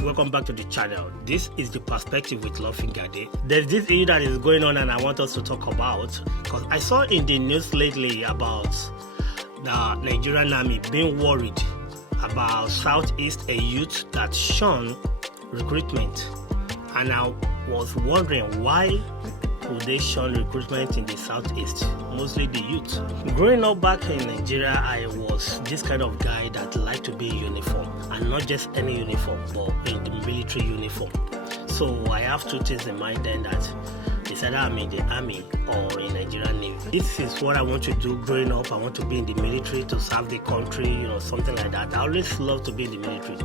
guys, welcome back to the channel. This is the perspective with Lofingade. There's this issue that is going on and I want us to talk about, because I saw in the news lately about the Nigerian army being worried about Southeast, a youth that shun recruitment. And I was wondering, why would they shun recruitment in the Southeast, mostly the youth? Growing up back in Nigeria, I was this kind of guy that liked to be in uniform, and not just any uniform, but in the military uniform. So I have two things in mind then, that it's either I'm in the army or in Nigerian Navy. This is what I want to do growing up. I want to be in the military to serve the country, something like that. I always love to be in the military.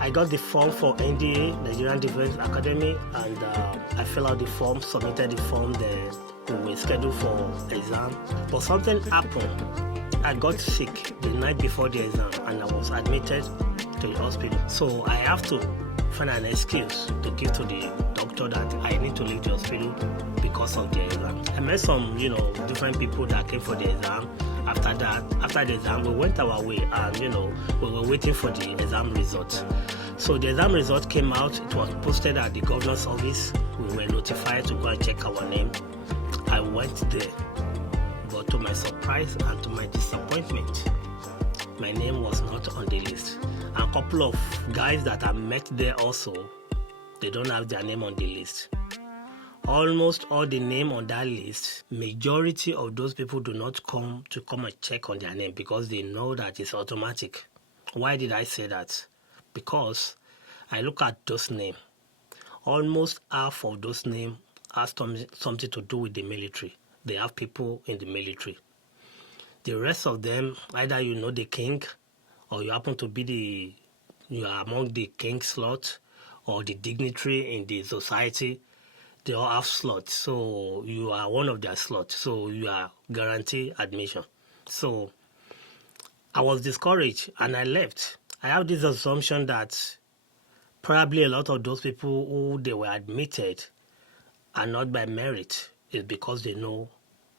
I got the form for NDA, Nigerian Defense Academy, and I filled out the form, submitted the form, then we were scheduled for exam. But something happened. I got sick the night before the exam and I was admitted to the hospital. So I have to find an excuse to give to the doctor that I need to leave the hospital because of the exam. I met some, different people that came for the exam. After the exam, we went our way and, we were waiting for the exam result. So the exam result came out. It was posted at the governor's office. We were notified to go and check our name. I went there, but to my surprise and to my disappointment, my name was not on the list. And a couple of guys that I met there also, they don't have their name on the list. Almost all the name on that list, majority of those people do not come and check on their name because they know that it's automatic. Why did I say that? Because I look at those names. Almost half of those names has something to do with the military. They have people in the military. The rest of them, either you know the king, or you happen to be you are among the king's slot, or the dignitary in the society. They all have slots, so you are one of their slots, so you are guaranteed admission. So I was discouraged and I left. I have this assumption that probably a lot of those people who they were admitted are not by merit. It's because they know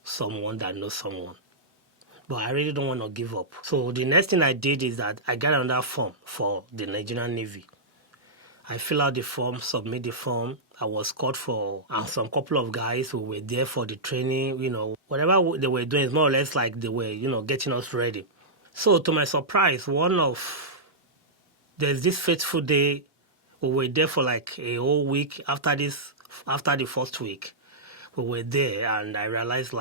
someone that knows someone. But I really don't want to give up. So the next thing I did is that I got another form for the Nigerian Navy. I fill out the form, submit the form. I was called for some couple of guys who were there for the training, whatever they were doing is more or less like they were, getting us ready. So to my surprise, there's this fateful day, we were there for like a whole week. After the first week, we were there and I realized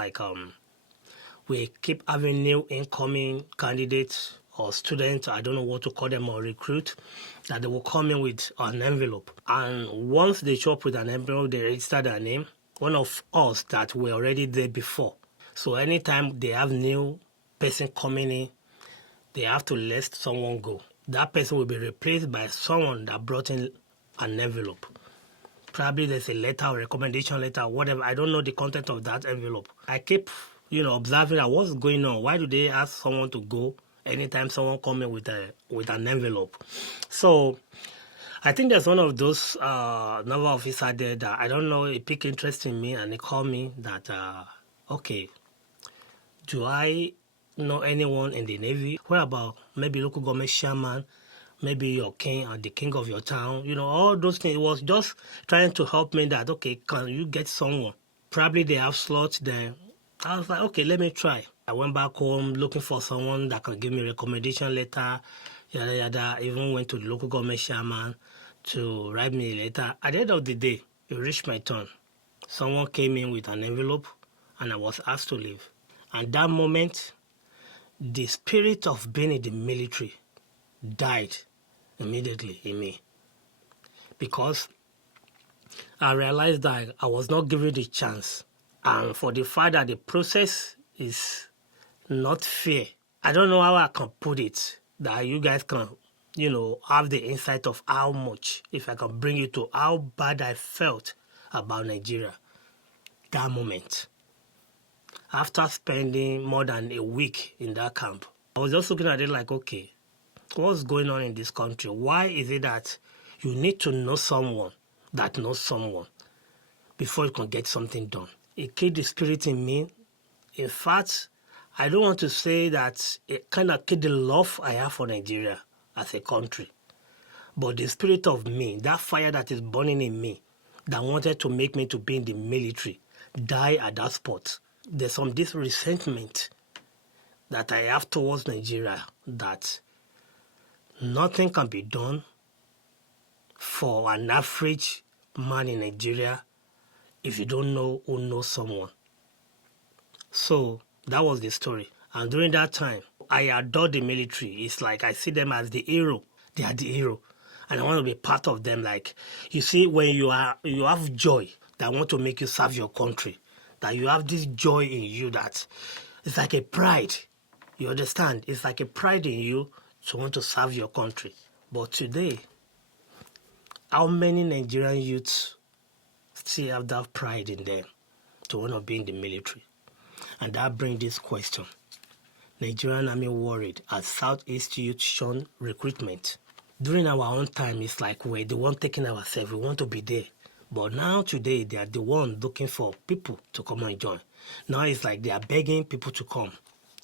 we keep having new incoming candidates or students, I don't know what to call them, or recruit, that they will come in with an envelope. And once they show up with an envelope, they register their name, one of us that were already there before. So anytime they have new person coming in, they have to let someone go. That person will be replaced by someone that brought in an envelope. Probably there's a letter or recommendation letter, whatever. I don't know the content of that envelope. I keep, observing that what's going on. Why do they ask someone to go anytime someone comes in with an envelope? So I think there's one of those naval officers there that, I don't know, it piqued interest in me and he called me that, okay, do I know anyone in the Navy? What about maybe local government chairman, maybe your king or the king of your town? All those things. It was just trying to help me that, okay, can you get someone? Probably they have slots there. I was like, okay, let me try. I went back home looking for someone that can give me a recommendation letter, yada, yada. I even went to the local government chairman to write me a letter. At the end of the day, it reached my turn. Someone came in with an envelope and I was asked to leave. And that moment, the spirit of being in the military died immediately in me. Because I realized that I was not given the chance. And for the fact that the process is not fair, I don't know how I can put it, that you guys can, have the insight of how much, if I can bring you to how bad I felt about Nigeria that moment. After spending more than a week in that camp, I was just looking at it like, okay, what's going on in this country? Why is it that you need to know someone that knows someone before you can get something done? It killed the spirit in me. In fact, I don't want to say that it kind of killed the love I have for Nigeria as a country. But the spirit of me, that fire that is burning in me, that wanted to make me to be in the military, die at that spot. There's this resentment that I have towards Nigeria, that nothing can be done for an average man in Nigeria if you don't know who knows someone. So that was the story. And during that time, I adore the military. It's like I see them as the hero. They are the hero. And I want to be part of them. Like, you see, when you have joy that want to make you serve your country, that you have this joy in you that it's like a pride. You understand? It's like a pride in you to want to serve your country. But today, how many Nigerian youths still have that pride in them to want to be in the military? And that brings this question. Nigerian Army worried as Southeast youth shun recruitment. During our own time, it's like we're the one taking ourselves. We want to be there. But now today, they are the one looking for people to come and join. Now it's like they are begging people to come.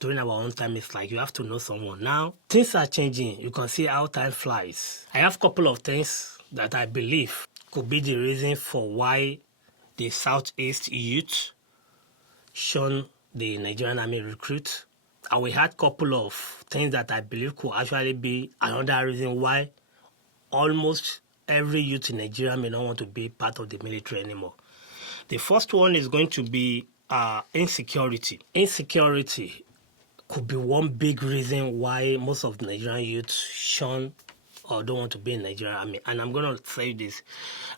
During our own time, it's like you have to know someone. Now, things are changing. You can see how time flies. I have a couple of things that I believe could be the reason for why the Southeast youth shun the Nigerian Army recruit. And we had a couple of things that I believe could actually be another reason why almost every youth in Nigeria may not want to be part of the military anymore. The first one is going to be insecurity. Insecurity could be one big reason why most of the Nigerian youth shun or don't want to be in Nigerian Army. And I'm going to say this.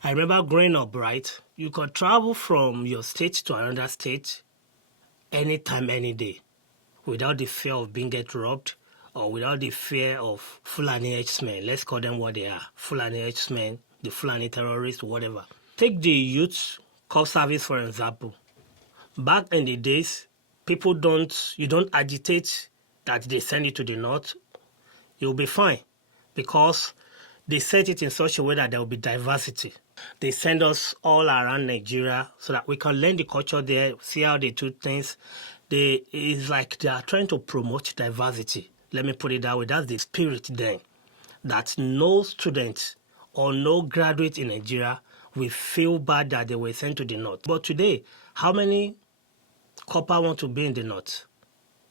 I remember growing up, right? You could travel from your state to another state anytime, any day, without the fear of being get robbed or without the fear of Fulani H-men. Let's call them what they are. Fulani H-men, the Fulani terrorists, whatever. Take the youth corps service, for example. Back in the days, you don't agitate that they send you to the north. You'll be fine because they set it in such a way that there will be diversity. They send us all around Nigeria so that we can learn the culture there, see how they do things. It's like they are trying to promote diversity. Let me put it that way. That's the spirit then. That no student or no graduate in Nigeria will feel bad that they were sent to the north. But today, how many copper want to be in the north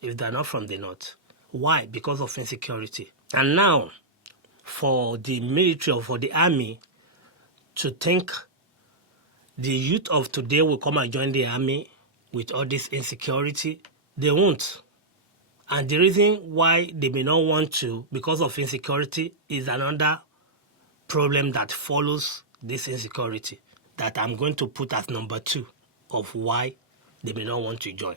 if they're not from the north? Why? Because of insecurity. And now, for the military or for the army to think the youth of today will come and join the army with all this insecurity, they won't. And the reason why they may not want to, because of insecurity, is another problem that follows this insecurity that I'm going to put as number 2 of why they may not want to join.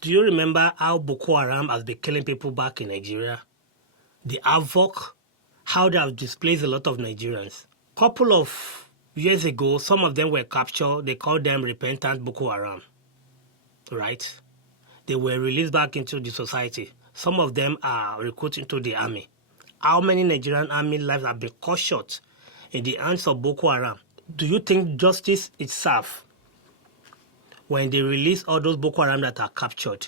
Do you remember how Boko Haram has been killing people back in Nigeria? The havoc, how they have displaced a lot of Nigerians. Couple of years ago, some of them were captured. They called them repentant Boko Haram. Right? They were released back into the society. Some of them are recruited into the army. How many Nigerian army lives have been cut short in the hands of Boko Haram? Do you think justice itself, when they release all those Boko Haram that are captured,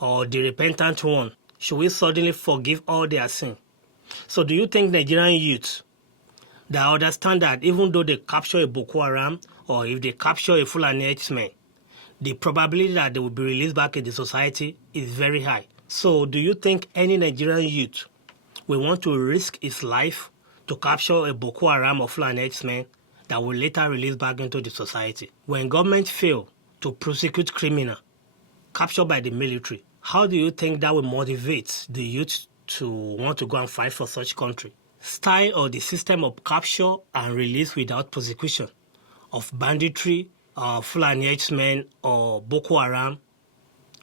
or the repentant one, should we suddenly forgive all their sin? So do you think Nigerian youth that understand that even though they capture a Boko Haram or if they capture a Fulani H-man, the probability that they will be released back in the society is very high? So do you think any Nigerian youth will want to risk his life to capture a Boko Haram or Fulani H-man that will later release back into the society? When government fail to prosecute criminal captured by the military, how do you think that will motivate the youth to want to go and fight for such country? Style or the system of capture and release without prosecution of banditry, Fulani H-men or Boko Haram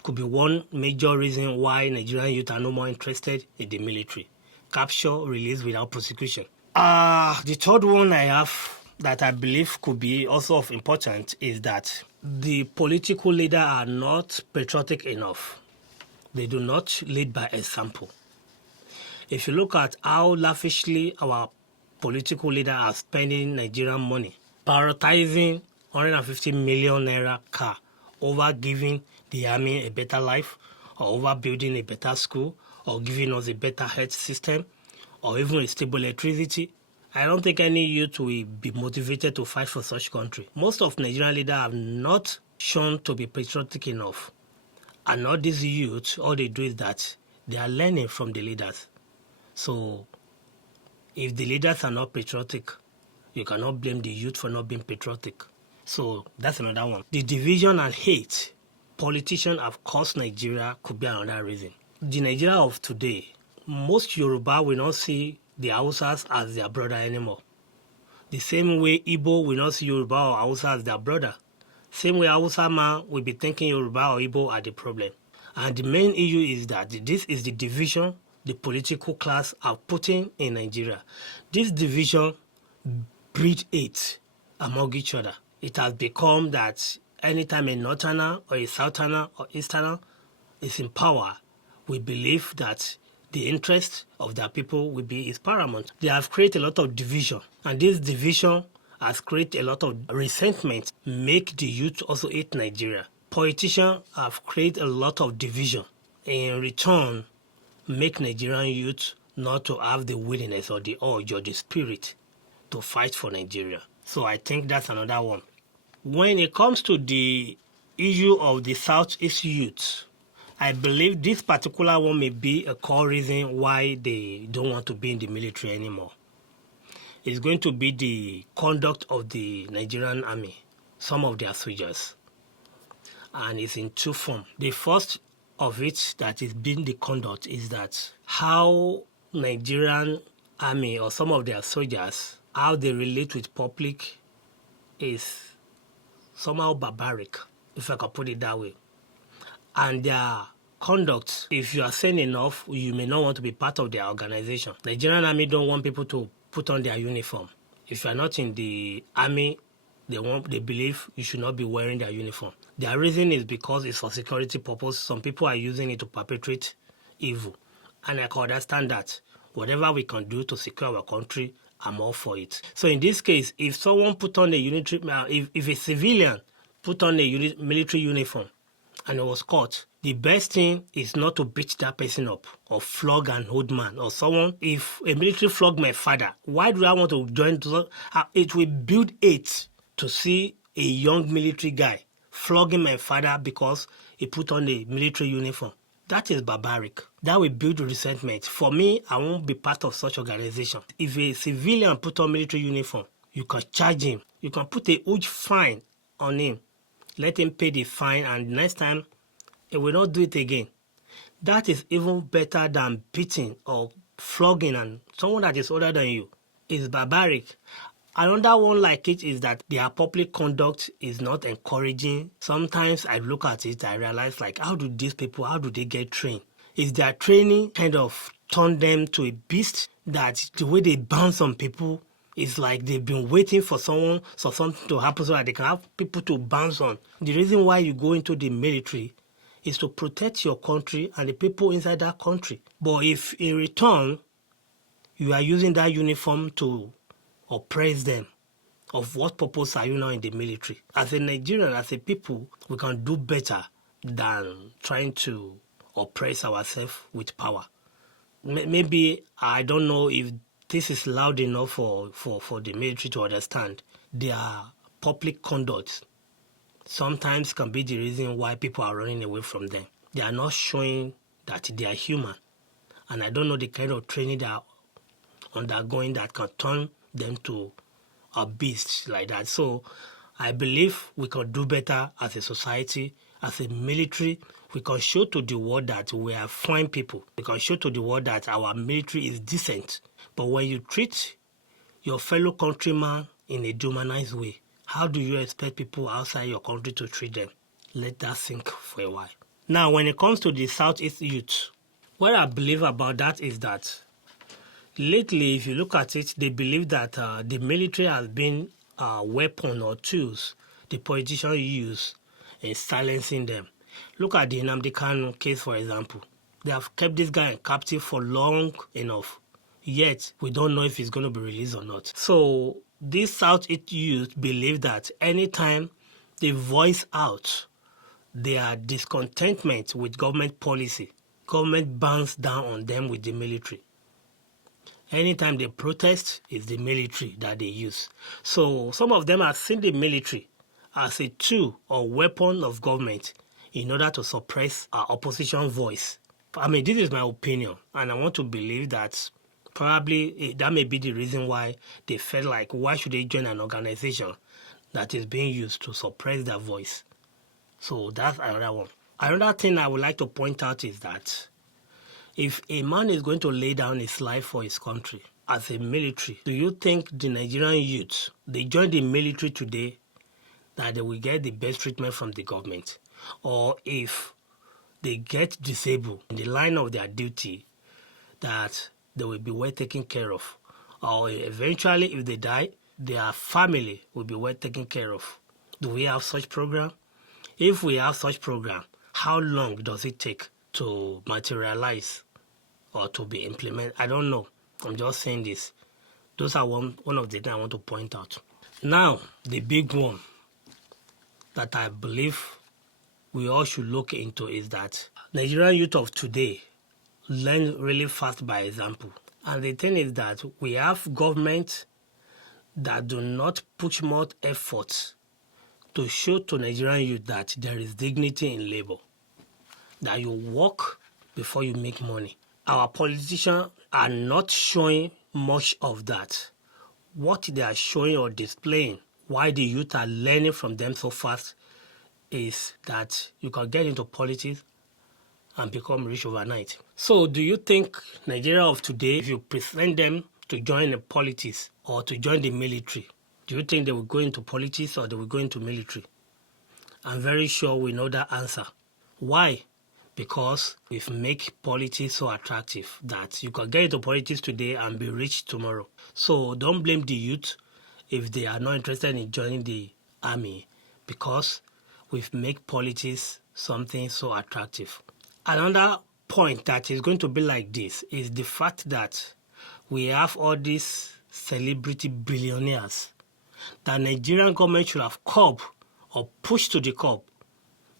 could be one major reason why Nigerian youth are no more interested in the military. Capture, release without prosecution. The third one I have that I believe could be also of importance is that the political leaders are not patriotic enough. They do not lead by example. If you look at how lavishly our political leaders are spending Nigerian money, prioritizing 150 million naira car over giving the army a better life, or over building a better school, or giving us a better health system, or even a stable electricity, I don't think any youth will be motivated to fight for such country. Most of Nigerian leaders have not shown to be patriotic enough. And all these youth, all they do is that they are learning from the leaders. So if the leaders are not patriotic, you cannot blame the youth for not being patriotic. So that's another one. The division and hate politicians have caused Nigeria could be another reason. The Nigeria of today, most Yoruba will not see the Hausas as their brother anymore. The same way Igbo will not see Yoruba or Hausa as their brother. Same way Hausa man will be thinking Yoruba or Igbo are the problem. And the main issue is that this is the division the political class are putting in Nigeria. This division breed hate among each other. It has become that anytime a Northerner or a Southerner or Easterner is in power, we believe that the interest of their people is paramount. They have created a lot of division, and this division has created a lot of resentment, make the youth also hate Nigeria. Politicians have created a lot of division. In return, make Nigerian youth not to have the willingness or the urge or the spirit to fight for Nigeria. So I think that's another one. When it comes to the issue of the Southeast youth, I believe this particular one may be a core reason why they don't want to be in the military anymore. It's going to be the conduct of the Nigerian army, some of their soldiers. And it's in two forms. The first of it that is being the conduct is that how Nigerian army or some of their soldiers, how they relate with public is somehow barbaric, if I can put it that way. And their conduct, if you are sane enough, you may not want to be part of their organization. Nigerian army don't want people to put on their uniform. If you are not in the army, they believe you should not be wearing their uniform. Their reason is because it's for security purpose. Some people are using it to perpetrate evil. And I can understand that. Whatever we can do to secure our country, I'm all for it. So in this case, if someone put on a if a civilian put on a military uniform and it was caught, the best thing is not to beat that person up or flog an old man or someone. If a military flogged my father, why do I want to join? It will build hate to see a young military guy flogging my father because he put on a military uniform. That is barbaric. That will build resentment. For me, I won't be part of such organization. If a civilian put on military uniform, you can charge him. You can put a huge fine on him. Let him pay the fine, and next time, he will not do it again. That is even better than beating or flogging and someone that is older than you. It's barbaric. Another one like it is that their public conduct is not encouraging. Sometimes I look at it, I realize how do they get trained? Is their training kind of turned them to a beast that the way they bounce on people is like they've been waiting for something to happen so that they can have people to bounce on. The reason why you go into the military is to protect your country and the people inside that country. But if in return, you are using that uniform to oppress them, of what purpose are you now in the military? As a Nigerian, as a people, we can do better than trying to oppress ourselves with power. Maybe, I don't know if this is loud enough for the military to understand. Their public conduct sometimes can be the reason why people are running away from them. They are not showing that they are human. And I don't know the kind of training they are undergoing that can turn them to a beast like that. So I believe we can do better as a society, as a military. We can show to the world that we are fine people. We can show to the world that our military is decent. But when you treat your fellow countrymen in a dehumanized way, how do you expect people outside your country to treat them? Let that sink for a while. Now, when it comes to the Southeast youth, what I believe about that is that lately, if you look at it, they believe that the military has been a weapon or tools the politicians use in silencing them. Look at the Nnamdi Kanu case, for example. They have kept this guy in captive for long enough. Yet, we don't know if he's going to be released or not. So, these Southeast youth believe that anytime they voice out their discontentment with government policy, government bounce down on them with the military. Anytime they protest, it's the military that they use. So some of them have seen the military as a tool or weapon of government in order to suppress our opposition voice. I mean, this is my opinion, and I want to believe that probably that may be the reason why they felt like, why should they join an organization that is being used to suppress their voice? So that's another one. Another thing I would like to point out is that if a man is going to lay down his life for his country as a military, do you think the Nigerian youth, they join the military today, that they will get the best treatment from the government? Or if they get disabled in the line of their duty, that they will be well taken care of? Or eventually, if they die, their family will be well taken care of? Do we have such program? If we have such program, how long does it take to materialize or to be implemented? I don't know. I'm just saying this. Those are one of the things I want to point out. Now, the big one that I believe we all should look into is that Nigerian youth of today learn really fast by example. And the thing is that we have government that do not put much effort to show to Nigerian youth that there is dignity in labor, that you work before you make money. Our politicians are not showing much of that. What they are showing or displaying, why the youth are learning from them so fast, is that you can get into politics and become rich overnight. So do you think Nigeria of today, if you present them to join the politics or to join the military, do you think they will go into politics or they will go into military? I'm very sure we know that answer. Why? Because we've made politics so attractive that you can get into politics today and be rich tomorrow. So don't blame the youth if they are not interested in joining the army, because we've made politics something so attractive. Another point that is going to be like this is the fact that we have all these celebrity billionaires that Nigerian government should have curbed or pushed to the curb,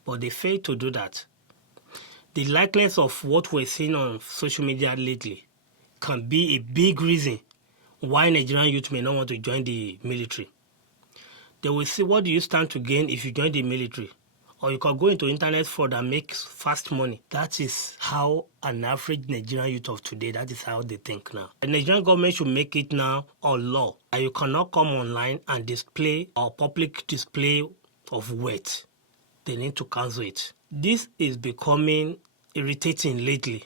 but they failed to do that. The likeness of what we're seeing on social media lately can be a big reason why Nigerian youth may not want to join the military. They will see, what do you stand to gain if you join the military? Or you can go into internet fraud and make fast money. That is how an average Nigerian youth of today, that is how they think now. The Nigerian government should make it now a law that you cannot come online and display or public display of wealth. They need to cancel it. This is becoming irritating lately,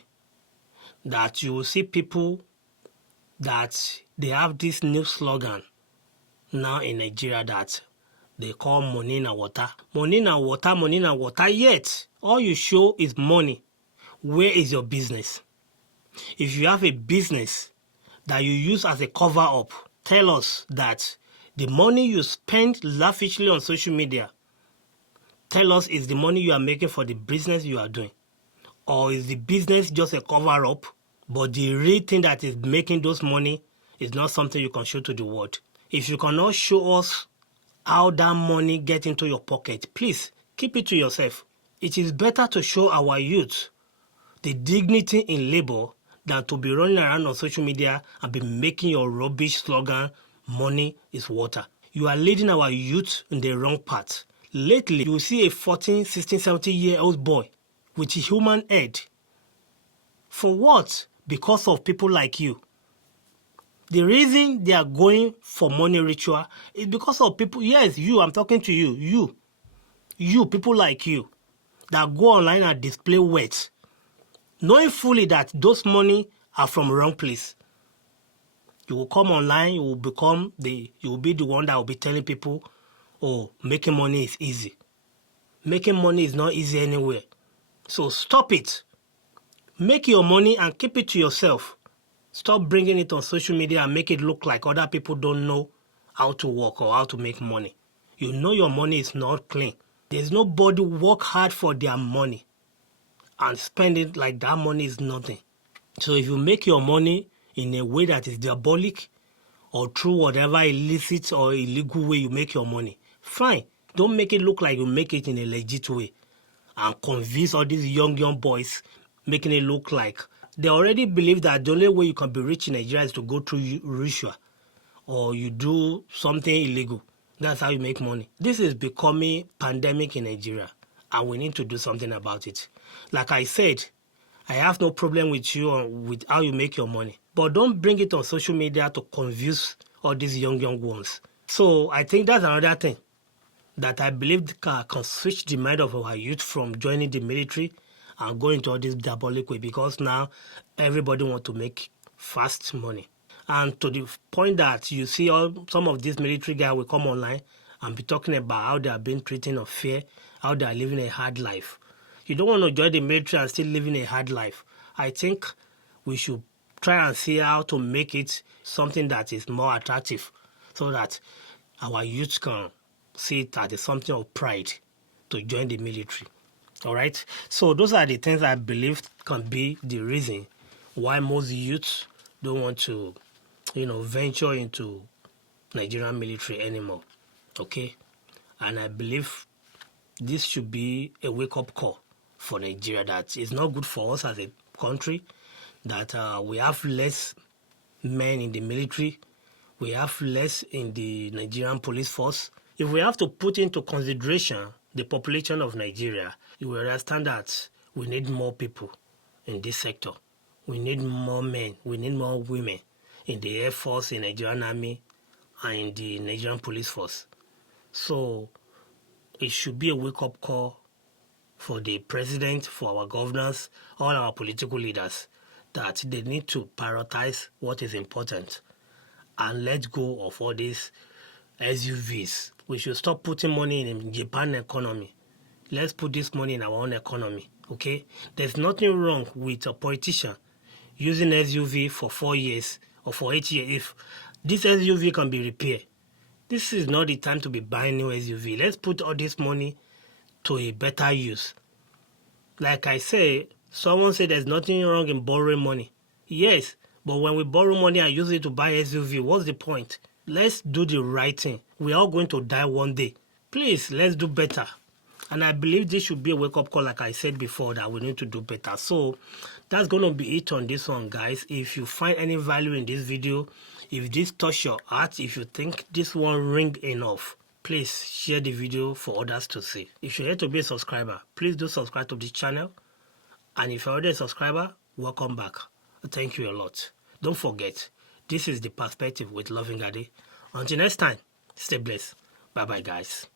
that you will see people that they have this new slogan now in Nigeria that they call money na water. Money na water, money na water, yet all you show is money. Where is your business? If you have a business that you use as a cover-up, tell us that the money you spend lavishly on social media, tell us, is the money you are making for the business you are doing? Or is the business just a cover-up, but the real thing that is making those money is not something you can show to the world? If you cannot show us how that money gets into your pocket, please keep it to yourself. It is better to show our youth the dignity in labor than to be running around on social media and be making your rubbish slogan, money is water. You are leading our youth in the wrong path. Lately, you will see a 14, 16, 17-year-old boy with a human head. For what? Because of people like you. The reason they are going for money ritual is because of people. Yes, you, I'm talking to you. You, people like you, that go online and display wealth, knowing fully that those money are from the wrong place. You will come online, you will be the one that will be telling people, oh, making money is easy. Making money is not easy anywhere. So stop it. Make your money and keep it to yourself. Stop bringing it on social media and make it look like other people don't know how to work or how to make money. You know your money is not clean. There's nobody work hard for their money and spend it like that money is nothing. So if you make your money in a way that is diabolic or through whatever illicit or illegal way you make your money, fine. Don't make it look like you make it in a legit way and convince all these young boys, making it look like They already believe that the only way you can be rich in Nigeria is to go through ritual or you do something illegal. That's how you make money. This is becoming pandemic in Nigeria, and we need to do something about it. Like I said, I have no problem with you or with how you make your money, but don't bring it on social media to confuse all these young ones. So I think that's another thing that I believe can switch the mind of our youth from joining the military and going into all this diabolic way, because now everybody wants to make fast money. And to the point that you see some of these military guys will come online and be talking about how they are being treated unfair, how they are living a hard life. You don't want to join the military and still living a hard life. I think we should try and see how to make it something that is more attractive so that our youth can see it as something of pride to join the military. All right? So those are the things I believe can be the reason why most youths don't want to venture into Nigerian military anymore. Okay? And I believe this should be a wake-up call for Nigeria that it's not good for us as a country, that we have less men in the military, we have less in the Nigerian police force. If we have to put into consideration the population of Nigeria, you will understand that we need more people in this sector. We need more men, we need more women in the Air Force, in the Nigerian Army, and in the Nigerian Police Force. So it should be a wake-up call for the president, for our governors, all our political leaders, that they need to prioritize what is important and let go of all these SUVs. We should stop putting money in Japan economy. Let's put this money in our own economy, okay? There's nothing wrong with a politician using SUV for 4 years or for 8 years. If this SUV can be repaired, this is not the time to be buying new SUV. Let's put all this money to a better use. Like I say, someone said there's nothing wrong in borrowing money. Yes, but when we borrow money and use it to buy SUV, what's the point? Let's do the right thing. We're all going to die one day. Please, let's do better. And I believe this should be a wake-up call, like I said before, that we need to do better. So that's going to be it on this one, guys. If you find any value in this video, if this touch your heart, if you think this one ring enough, please share the video for others to see. If you're here to be a subscriber, please do subscribe to this channel. And if you're already a subscriber, welcome back. Thank you a lot. Don't forget, this is The Perspective with Loving Gade. Until next time, stay blessed. Bye-bye, guys.